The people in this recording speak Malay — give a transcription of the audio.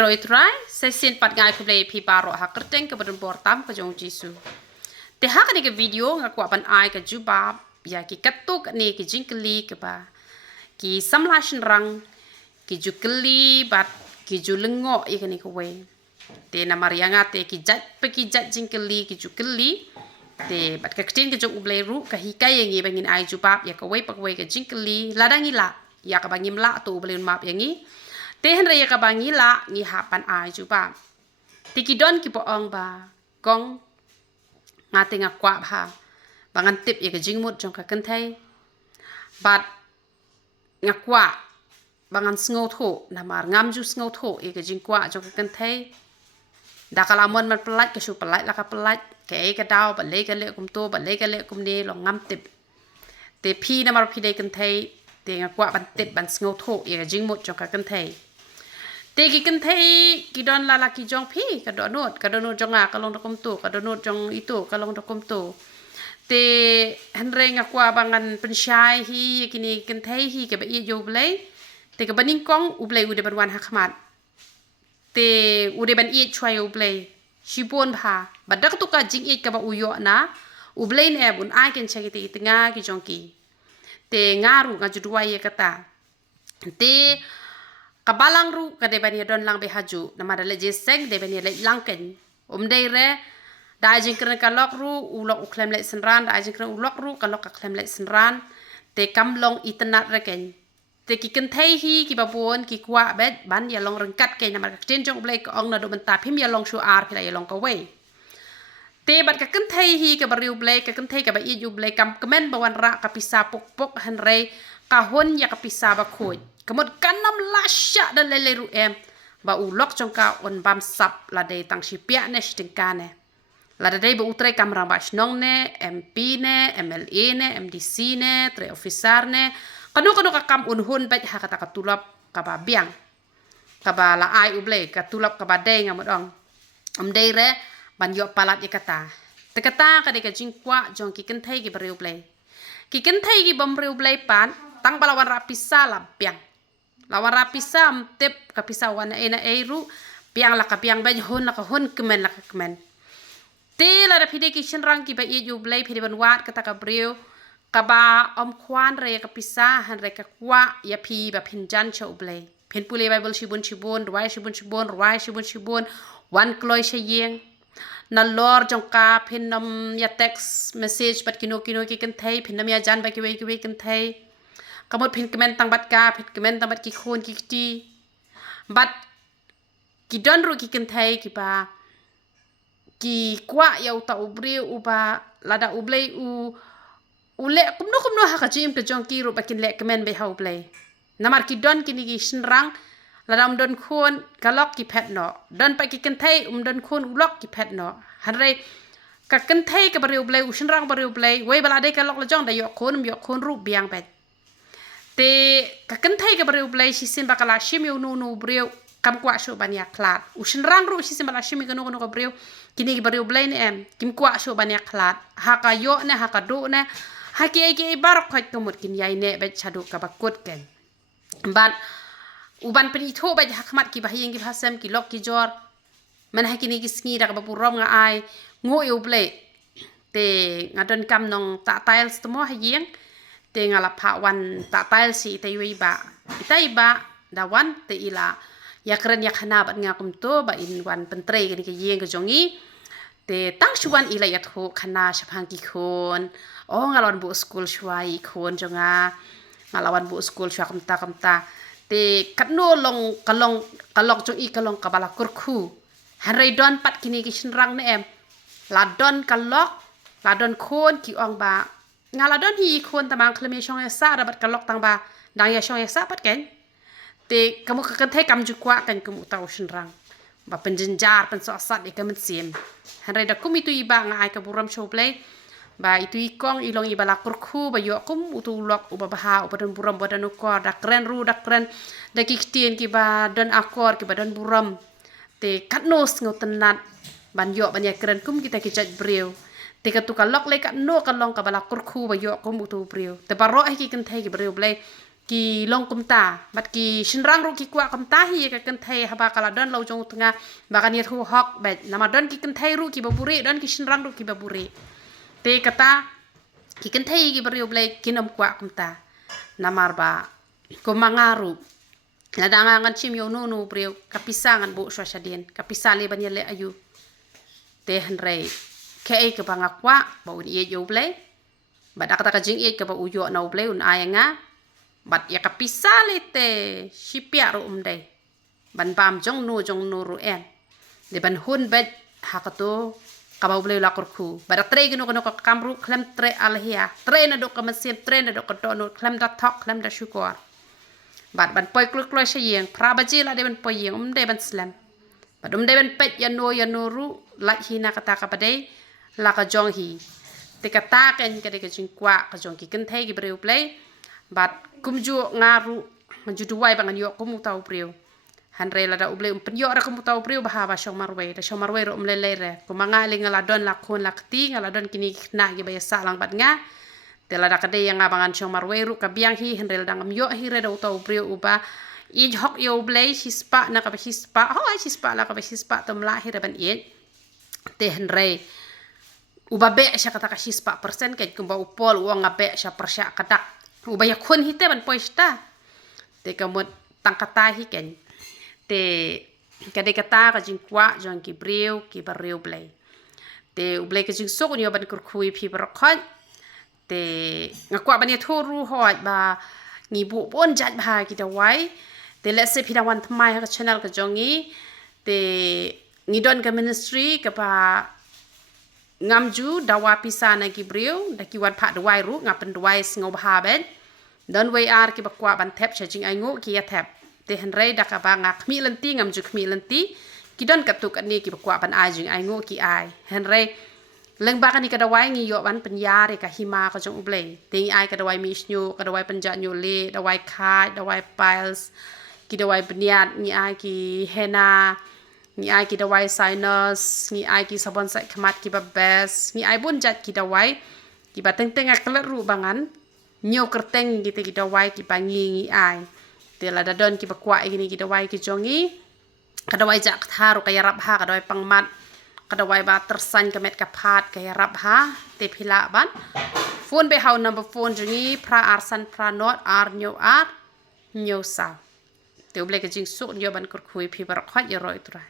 Rồi try sẽ xin bắt ngay cái play pi baro ha kerteng ke badan portam ke jong jisu. Te ha ka ni ke video nga kwa ban ai ke jubab ya ki katuk ni ki jingkeli ke ba. Ki samlashin rang ki jukeli bat ki julengo ya ke ni ke we. Te na marianga te ki jat pe ki jat jingkeli ki jukeli. Te bat ka ketin ke jong ublay ru ka hikai yang bangin ai jubab ya ke we pak we ke jingkeli ladangi la ya ka bangim la tu ublay map yangi. Tehen raya ka bangi la ngi hapan ai juba. Tiki don ki poong ba gong ngate nga kwa ba bangan tip ya ka jingmut jong ka kentai. Bat nga kwa bangan sngow tho namar ngam ju sngow tho ya ka jing kwa jong ka kentai. Da kalamon man pelat ka su pelat la ka pelat ka e ka daw ba le ka le kum to ba le ka le kum ne lo ngam tip. Te pi namar pi de kentai te nga kwa ban tip ban sngow tho ya ka jingmut jong ka kentai. Te ki kentai ki don la ki jong pi ka donut jong ka long dokum tu ka donut jong itu ka long dokum tu te henre nga kwa bangan pensyai hi kini kentai hi ke ba i jo blai te ka baning kong u blai u de ban wan hakmat te u de ban i chwai u blai shibon pha badak tu ka jing i ka ba u yo na u blai ne bun ai ken chagi te tinga ki jong ki te ngaru nga judua ye kata te kabalang ru ka de bani don lang be haju nama dale jeseng de bani le langken dei re da jing kren ka lok ru u lok u klem le senran da jing kren u lok ru ka lok ka klem le senran te kam long itnat re ken te ki ken thei hi ki babon ki kwa bet ban ya long rengkat ken nama ka ten jong blek ong na do benta phim ya long shu ar phila ya long ka we te bat ka ken thei hi ka bariu blek ka ken thei ka ba i ju blek kam kemen bawan ra ka pisa pok pok han re ka hon ya ka pisa ba khoi kamot kanam lasya dan lele ru em ba ulok jongka on bam sap la de tang sipia ne stingkane la de ba utre kamera ba snong ne MP ne MLA ne MDC ne tre officer ne kanu ka kam un hun ba ha kata katulap ka ba biang ka ba la ai uble ka tulap ka ba de ngamot ong dei re ban yo palat ikata te kata ka de ka jingkwa jong ki kenthai ki breu ble ki kenthai ki bom breu ble pan tang balawan rapisa la biang lawan rapisa tip kapisa wana ena eiru piang la ka piang ba hon la ka hon kemen la ka kemen te la da pide ki shenrang ki ba ye ju blai pide ban wat kata ka breu ka ba om kwan re ka pisa han re ka kwa ya pi ba pinjan cho blai pin pule bible shibun ruai shibun wan kloi she yeng na lor jong ka pin nam ya text message bat kino ki kan thai pin nam ya jan ba ki we kan thai kamot pin kemen tang bat ka pin kemen tang bat ki khon ki ti bat ki don ru ki kentai ki ba ki kwa ya uta ubri uba lada ublei ule kumno ha ka jim ke jong ki ru ba kin le kemen be ha ublei namar ki don ki ni ki shinrang lada don khon kalok ki phet no don pa ki kentai don khon ulok ki phet no hanre ka kentai ka bari ublei shinrang bari ublei we bala de kalok la jong da yo khon ru biang bet te ka kentai ka bariu blai si sin bakala shim yo no breu kam kwa sho bania klat ushin rang ru si sin bala shim ka no ka breu kini ka bariu blai ne em kim kwa sho bania klat ha ka yo ne ha ka do ne ha ki bar khot kamut kin yai ne be chadu ka bakut ken ban uban pri tho ba hakmat ki bahiyeng ki phasem ki lok ki jor man ha kini ki sngi da ka bapu rom nga ai ngo yo blai te ngadon kam nong ta tiles to mo ha yeng te ngala pa wan ta tile si itai ba da wan te ila ya keren ya khana bat ngakum to ba in wan pentre ni ke yeng ke jongi te tang shuan ila ya tho khana shapang ki khon o ngalon bu school shwai khon jonga ngalawan bu school shwa kamta te katno long kalong jong i kalong kabala kurkhu hanrei don pat kini ki shinrang ne em la don kalok la don khon ki ong ba ngala don hi khon tamang klemi shong ya sa rabat kalok tang ba dang ya shong ya sa pat ken te kamu ka kan thai kam ju kwa kan kamu tau shinrang ba penjenjar pen so sat e kamen sim hanre da kum itu iba nga ai ka buram show play ba itu ikong ilong ibala kurku ba yo kum utu lok uba baha ubadan buram badan ukor da kren da kiktien ki ba don akor ki ba don buram te katnos ngotenat ban yo ban ya kren kum kita kijat breu te ka tu ka lok le ka no ka long ka bala kurku ba yo kum utu breu te baro ai ki kan thai ki breu blai ki long kumta bat ki shinrang ru ki kwa kumta hi ka kan thai haba kala don lo jong tunga bakan ye thu hok bet nama don ki kan thai ru ki baburi don ki shinrang ru ki baburi te kata ki kan thai ki bariu blai kinom kwa kumta namar ba ko mangaru nadangangan chim yo no brio kapisangan bu swasadien kapisale ban yele ayu te hanrei ke ke banga kwa ba un ye yo blai ba dakata ka jing e ke ba uyo na blai un ayanga bat ya kapisale te shipya ru umdai ban bam jong no ru en de ban hun bet hakato kabau blai lakor khu ba tre gino kono ka kamru klam tre alhia tre na do ka masiem tre na do ka dono klam da thok klam da shukor bat ban poi kluk sayeng prabaji la de ban poi yeng umdai ban slam bat umdai ban pet ya no ru la hina kata ka padai la ka jong hi te kata ken ka de ka jingkwa ka jong ki ken thai ki breu play bat kumju ngaru manju duwai bangan yo kumu tau priu hanre la da uble penyo ra kumu tau priu bahaba shong marwe da shong marwe ro umlele re kumanga linga la don la khon la kti ngala don kini na gi baya salang bat nga te la da kade yang abangan shong marwe ru ka biang hi hanre la dangam yo hi re da tau priu uba i hok yo uble hispa na ka hispa ho ai hispa la ka hispa tum la hi re ban i te hanre uba be sha kata ka hispa persen ke kumba upol uang ngabe sha persya kadak ubaya khun hite ban poista te kamut tangkata hi ken te kade kata ka jingkwa jong ki breu ki bareu blai te ublai ka jing sok nyo ban kur khui phi bar khot te ngakwa ban ye thoru hot ba ngi bu bon jat ba ki ta wai te let's say phi wan thmai ha channel ka jongi te ngi don ka ministry ka pa ngamju dawa pisana ki breu da ki wat pha dawai ru ngapen dawai singo bha ben don wai ar ki bakwa ban thep chajing aingo ki ya thep te hanrei da ka ba ngak mi lenti ngamju khmi lenti ki don katuk ani ki bakwa ban ajing aingo ki ai hanrei leng ba kan ni ka dawai ngi yo ban penya re ka hima ka jong ublei te ai ka dawai mi snyu ka dawai panja nyu le dawai khat dawai piles ki dawai bniat ni ai ki hena ni ai ki dawai sinus ni ai ki sabon sai khamat ki ba bes ni ai bun jat ki dawai ki ba teng teng ak ru bangan nyo kerteng gitu ki dawai ki pangi ni ai te la da don ki ba kwa gini ki dawai ki jongi ka dawai jak tharu ka yarap ha ka dawai pangmat ka dawai ba tersan ka met ka phat ka yarap ha te phila ban phone be how number phone jongi pra arsan pra not ar nyo sa te uble ka jing su nyo ban kur khui phi bar khat yo roi tra